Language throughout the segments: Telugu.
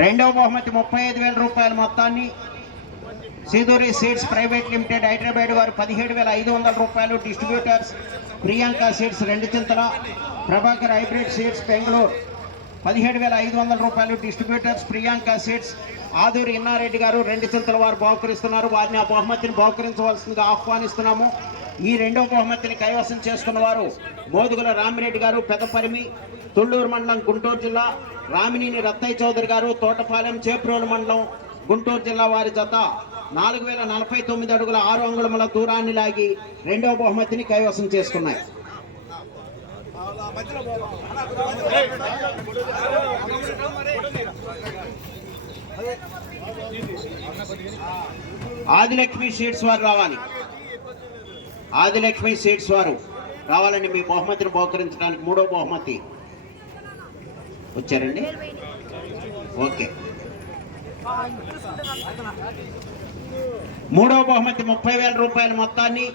రెండవ బహుమతి ముప్పై ఐదు వేల రూపాయల మొత్తాన్ని Seeduri seeds private limited Hyderabad వారు పదిహేడు వేల ఐదు వందల రూపాయలు distributors Priyanka seeds Rendu Chintala Prabhakar hybrid seeds Bengaluru పదిహేడు వేల ఐదు వందల రూపాయలు డిస్ట్రిబ్యూటర్స్ ప్రియాంక సీడ్స్ ఆదూరి ఇన్నారెడ్డి గారు రెండు చింతల వారు బహుకరిస్తున్నారు. వారిని ఆ బహుమతిని బహుకరించవలసిందిగా ఆహ్వానిస్తున్నాము. ఈ రెండో బహుమతిని కైవసం చేసుకున్న వారు మోదుగుల రామిరెడ్డి గారు పెదపరిమి తుళ్ళూరు మండలం గుంటూరు జిల్లా రామినేని రత్తయ్య చౌదరి గారు తోటపాలెం చేప్రోలు మండలం గుంటూరు జిల్లా వారి జత నాలుగు వేల నలభై తొమ్మిది అడుగుల ఆరు అంగుళముల దూరాన్ని లాగి రెండవ బహుమతిని కైవసం చేసుకున్నాయి. ఆదిలక్ష్మి షీట్స్ వారు రావాలి. ఆదిలక్ష్మి సీడ్స్ వారు రావాలని మీ బహుమతిని బహుకరించడానికి మూడో బహుమతి వచ్చారండి? ఓకే. మూడో బహుమతి ముప్పై వేల రూపాయల మొత్తాన్ని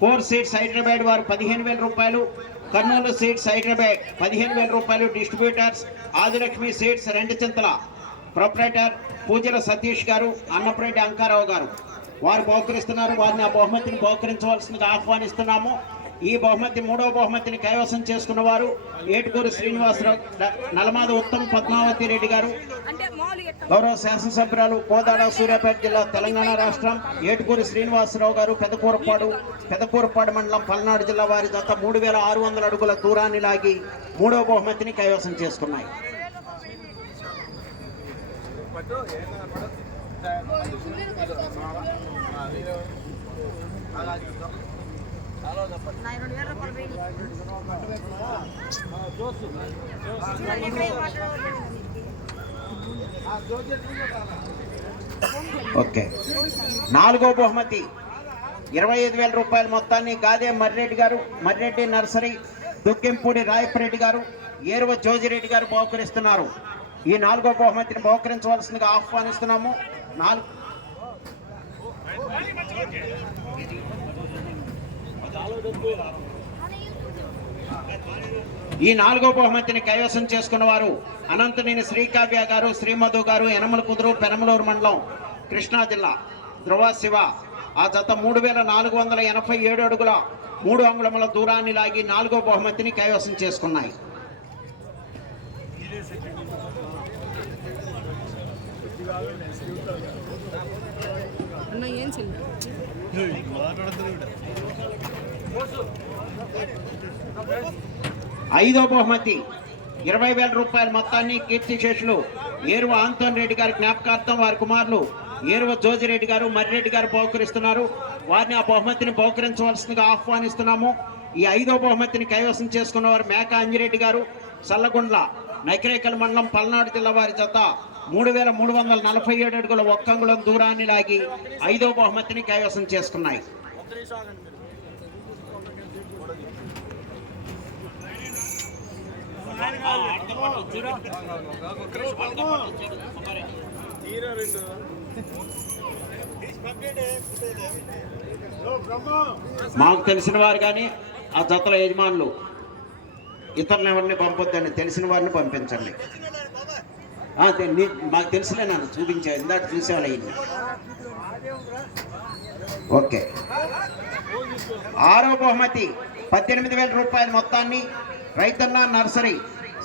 కోర్ సీట్స్ హైదరాబాద్ వారు పదిహేను వేల రూపాయలు కర్నూలు సీట్స్ హైదరాబాద్ పదిహేను వేల రూపాయలు డిస్ట్రిబ్యూటర్స్ ఆదిలక్ష్మి సీట్స్ రెండు చింతల ప్రొపరేటర్ పూజల సతీష్ గారు అన్నప్రెడ్డి అంకారావు గారు. వారు బహుకరిస్తున్నారు వారిని ఆ బహుమతిని బహుకరించవలసిందిగా ఆహ్వానిస్తున్నాము. ఈ బహుమతి మూడవ బహుమతిని కైవసం చేసుకున్న వారు ఏటుకూరు శ్రీనివాసరావు నలమాద ఉత్తమ్ పద్మావతి రెడ్డి గారు. గౌరవ శాసనసభ్యురాలు కోదాడ సూర్యాపేట జిల్లా తెలంగాణ రాష్ట్రం ఏటుకూరి శ్రీనివాసరావు గారు పెదకూరపాడు పెదకూరపాడు మండలం పల్నాడు జిల్లా వారి జత మూడు వేల ఆరు వందల అడుగుల దూరాన్ని లాగి మూడవ బహుమతిని కైవసం చేసుకున్నాయి. ఓకే. నాలుగో బహుమతి. ఇరవై ఐదు వేల రూపాయల మొత్తాన్ని గాదే మర్రెడ్డి గారు మర్రెడ్డి నర్సరీ దుక్కింపూడి రాయపరెడ్డి గారు ఏరువ జోజిరెడ్డి గారు బహుకరిస్తున్నారు. ఈ నాలుగో బహుమతిని బహుకరించవలసిందిగా ఆహ్వానిస్తున్నాము. నాలుగు. ఈ నాలుగో బహుమతిని కైవసం చేసుకున్న వారు అనంతనేని శ్రీకావ్య గారు శ్రీమధు గారు యనమల కుదురు పెనమలూరు మండలం కృష్ణా జిల్లా ధ్రువ శివ. ఆ జత మూడు వేల నాలుగు వందల ఎనభై ఏడు అడుగుల మూడు అంగుళముల దూరాన్ని లాగి నాలుగో బహుమతిని కైవసం చేసుకున్నాయి. అన్న ఏం ఐదో బహుమతి. ఇరవై వేల రూపాయల మొత్తాన్ని కీర్తిశేషులు ఏరువ ఆంతోన్ రెడ్డి గారి జ్ఞాపకార్థం వారి కుమారులు ఏరువ జోజిరెడ్డి గారు మర్రెడ్డి గారు బహుకరిస్తున్నారు. వారిని ఆ బహుమతిని బహుకరించవలసిందిగా ఆహ్వానిస్తున్నాము. ఈ ఐదో బహుమతిని కైవసం చేసుకున్న వారు మేక అంజిరెడ్డి గారు సల్లగుండ్ల నకిరేకల్ మండలం పల్నాడు జిల్లా వారి జత. మూడు వేల మూడు వందల నలభై ఏడు అడుగుల ఒక్కంగుళం దూరాన్ని లాగి ఐదో బహుమతిని కైవసం చేసుకున్నాయి. మాకు తెలిసిన వారు కానీ ఆ జతల యజమానులు ఇతరులెవరిని పంపొద్దని తెలిసిన వారిని పంపించండి. మాకు తెలుసులే నన్ను చూపించా ఇందాక చూసేవాళ్ళు ఓకే. ఆరో బహుమతి పద్దెనిమిది వేల రూపాయల మొత్తాన్ని రైతన్న నర్సరీ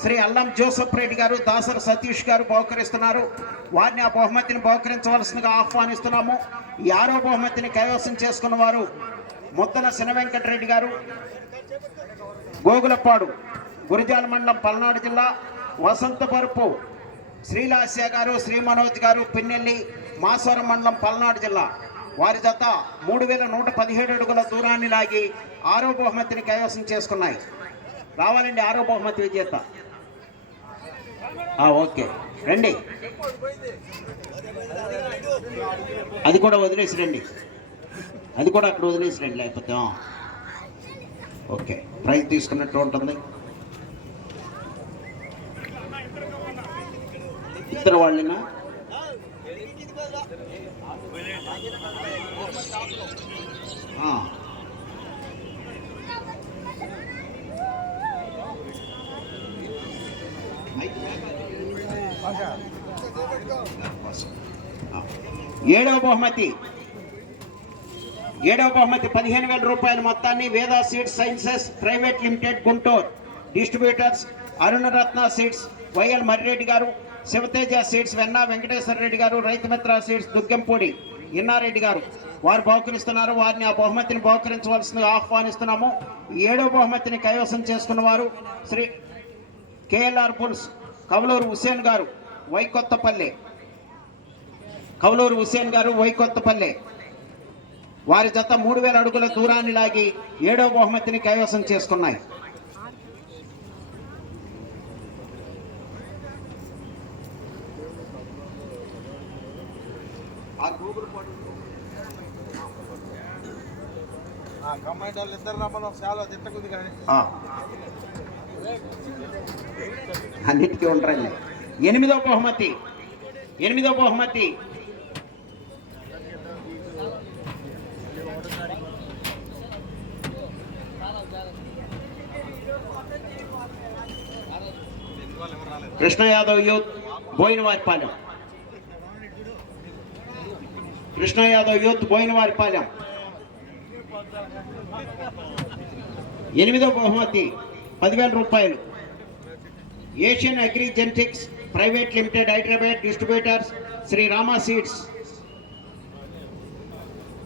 శ్రీ అల్లం జోసఫ్ రెడ్డి గారు దాసర్ సతీష్ గారు బహుకరిస్తున్నారు. వారిని ఆ బహుమతిని బహుకరించవలసిందిగా ఆహ్వానిస్తున్నాము. ఈ ఆరో బహుమతిని కైవసం చేసుకున్న వారు ముద్దన శన వెంకటరెడ్డి గారు గోగులపాడు గురిజాల మండలం పల్నాడు జిల్లా వసంతపరుపు శ్రీలాస్య గారు శ్రీ మనోజ్ గారు పిన్నెల్లి మాసవరం మండలం పల్నాడు జిల్లా. వారి జత మూడు వేల నూట పదిహేడు అడుగుల దూరాన్ని లాగి ఆరో బహుమతిని కైవసం చేసుకున్నాయి. రావాలండి ఆరో బహుమతి విజేత. ఓకే. రండి. అది కూడా వదిలేసి రండి. అది కూడా అక్కడ వదిలేసి రండి లేకపోతే ఓకే. ప్రైజ్ తీసుకున్నట్టు ఉంటుంది. చేస్తారు వాళ్ళని? ఏడవ బహుమతి. ఏడవ బహుమతి పదిహేను వేల రూపాయల మొత్తాన్ని Veda seeds sciences private limited Guntur. Distributors Arunaratna seeds YL Marreddy garu Sivateja seeds Venna Venkateswara Reddy garu Rythu Mitra seeds Duggampudi Inna Reddy గారు. వారు బహుకరిస్తున్నారు వారిని ఆ బహుమతిని బహుకరించవలసిందిగా ఆహ్వానిస్తున్నాము. ఏడో బహుమతిని కైవసం చేసుకున్న వారు శ్రీ కేఎల్ఆర్ పుల్స్ కవలూరు హుసేన్ గారు వైకొత్తపల్లె. కవలూరు హుసేన్ గారు వైకొత్తపల్లె. వారి జత మూడు వేల అడుగుల దూరాన్ని లాగి ఏడో బహుమతిని కైవసం చేసుకున్నాయి. అన్నిటికీ ఉండరండి. ఎనిమిదో బహుమతి. ఎనిమిదో బహుమతి. కృష్ణ యాదవ్ యూత్ బోయినవారిపాలెం. కృష్ణ యాదవ్ యూత్ బోయినవారిపాలెం. ఎనిమిదో బహుమతి పదివేల రూపాయలు. Asian agri genetics private limited Hyderabad distributors Shri Rama seeds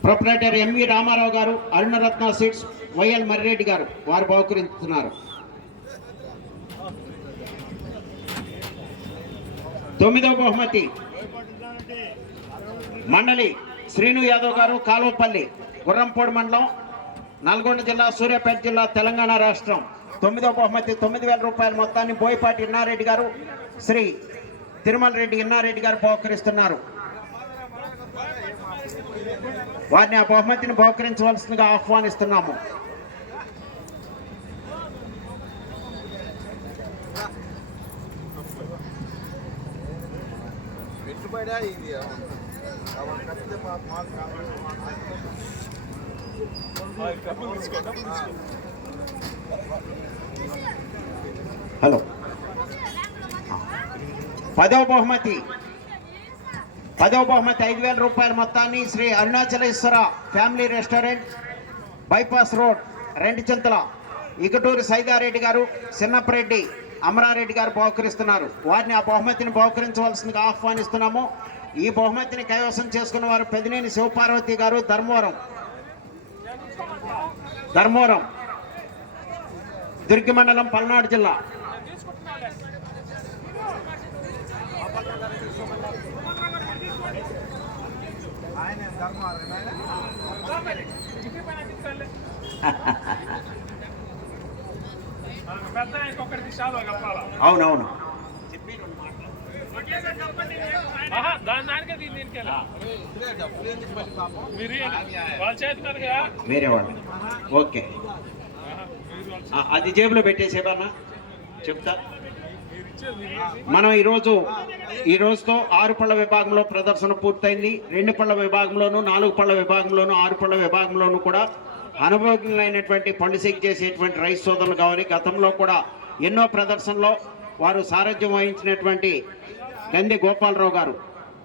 proprietor MV Ramarao గారు అరుణరత్న సీడ్స్ వైఎల్ మర్రెడ్డి గారు వారు బహుకరిస్తున్నారు తొమ్మిదో బహుమతి మండలి శ్రీను యాదవ్ గారు కాలువపల్లి గుర్రంపోడు మండలం నల్గొండ జిల్లా సూర్యాపేట జిల్లా తెలంగాణ రాష్ట్రం. తొమ్మిదో బహుమతి తొమ్మిది వేల రూపాయల మొత్తాన్ని బోయపాటి ఇన్నారెడ్డి గారు శ్రీ తిరుమల రెడ్డి ఇన్నారెడ్డి గారు బహుకరిస్తున్నారు. వారిని ఆ బహుమతిని బహుకరించవలసిందిగా ఆహ్వానిస్తున్నాము. పెట్టుబడి హలో. పదవ బహుమతి. పదవ బహుమతి ఐదు వేల రూపాయల మొత్తాన్ని Shri Arunachaleswara family restaurant bypass road Rendu Chintala. Ikaturi Saida Reddy గారు చిన్నప్పరెడ్డి అమరారెడ్డి గారు బహుకరిస్తున్నారు. వారిని ఆ బహుమతిని బహుకరించవలసిందిగా ఆహ్వానిస్తున్నాము. ఈ బహుమతిని కైవసం చేసుకున్న వారు పెదినేని శివపార్వతి గారు ధర్మవరం. ధర్మవరం దుర్గి మండలం పల్నాడు జిల్లా. అవునవును. వేరే వాళ్ళు. ఓకే. అది జేబులో పెట్టేసేవన్నా చెప్తా. మనం ఈరోజు ఈ రోజుతో ఆరు పళ్ళ విభాగంలో ప్రదర్శన పూర్తయింది. రెండు పళ్ళ విభాగంలోను నాలుగు పళ్ళ విభాగంలోను ఆరు పళ్ళ విభాగంలోను కూడా అనుభవజ్ఞులైనటువంటి పండుసీకి చేసేటువంటి రైతు సోదరులు కావాలి. గతంలో కూడా ఎన్నో ప్రదర్శనలో వారు సారథ్యం వహించినటువంటి నంది గోపాలరావు గారు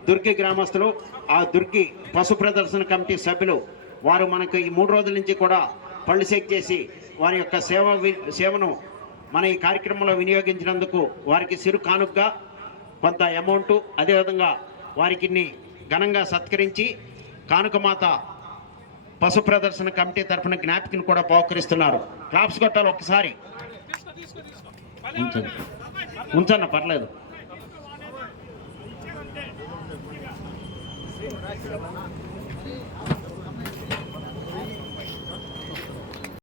దుర్గి గ్రామస్తులు ఆ దుర్గి పశు ప్రదర్శన కమిటీ సభ్యులు. వారు మనకు ఈ మూడు రోజుల నుంచి కూడా పళ్ళు సేక్ చేసి వారి యొక్క సేవ వి- సేవను మన ఈ కార్యక్రమంలో వినియోగించినందుకు వారికి సిరు కానుకగా కొంత అమౌంట్ అదేవిధంగా వారికి ఘనంగా సత్కరించి కానుకమాత పశు ప్రదర్శన కమిటీ తరఫున జ్ఞాపికను కూడా బహుకరిస్తున్నారు. క్లాప్స్ కొట్టాలి ఒక్కసారి. ఉంచండి. ఉంచన్న పర్లేదు. Thank you.